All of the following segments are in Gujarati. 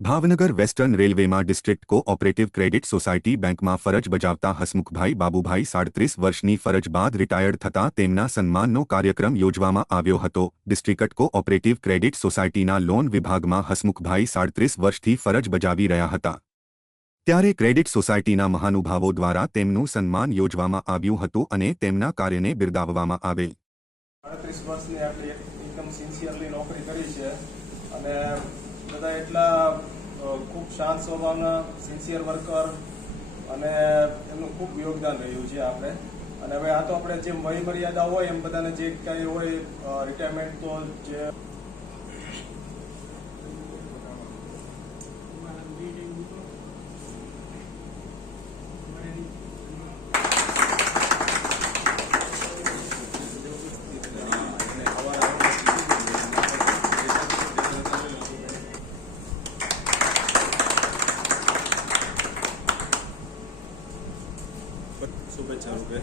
ભાવનગર વેસ્ટર્ન રેલવેમાં ડિસ્ટ્રિક્ટ કોઓપરેટિવ ક્રેડિટ સોસાયટી બેંકમાં ફરજ બજાવતા હસમુખભાઈ બાબુભાઈ 37 વર્ષની ફરજ બાદ રિટાયર્ડ થતાં તેમના સન્માનનો કાર્યક્રમ યોજવામાં આવ્યો હતો। ડિસ્ટ્રિક્ટ કોઓપરેટિવ ક્રેડિટ સોસાયટીના લોન વિભાગમાં હસમુખભાઈ 37 વર્ષથી ફરજ બજાવી રહ્યા હતા, ત્યારે ક્રેડિટ સોસાયટીના મહાનુભાવો દ્વારા તેમનું સન્માન યોજવામાં આવ્યું હતું અને તેમના કાર્યને બિરદાવવામાં આવેલ। 38 વર્ષની આટલી એકદમ સિન્સિયરલી નોકરી કરી છે અને બધા એટલા ખૂબ શાંત સ્વભાવના સિન્સિયર વર્કર અને એમનું ખૂબ યોગદાન રહ્યું છે આપણે। અને હવે આ તો આપણે જેમ વય મર્યાદા હોય એમ બધાને જે કાંઈ હોય રિટાયરમેન્ટ તો જે શુભેચ્છા રૂપે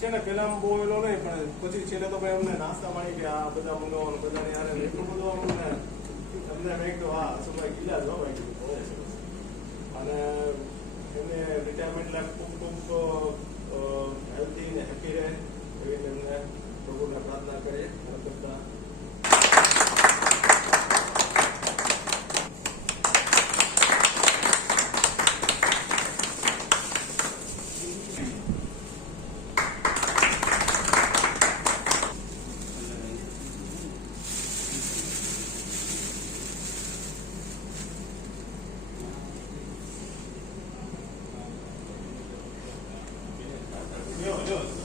છે ને પેલા બહુ એલો નહીં પણ પછી છેલ્લે તો ભાઈ અમને નાસ્તા પાણી કે આ બધા મંગાવવાનું બધાને યાર એટલું બધું અમને તમને મેં કીધું હા સુભાઈ ગીલા જ ભાઈ અને એમને રિટાયરમેન્ટ લાઈફ ખૂબ હેલ્ધી ને હેપી રહે એવી તેમને પ્રભુને પ્રાર્થના કરીએ બધા Yo.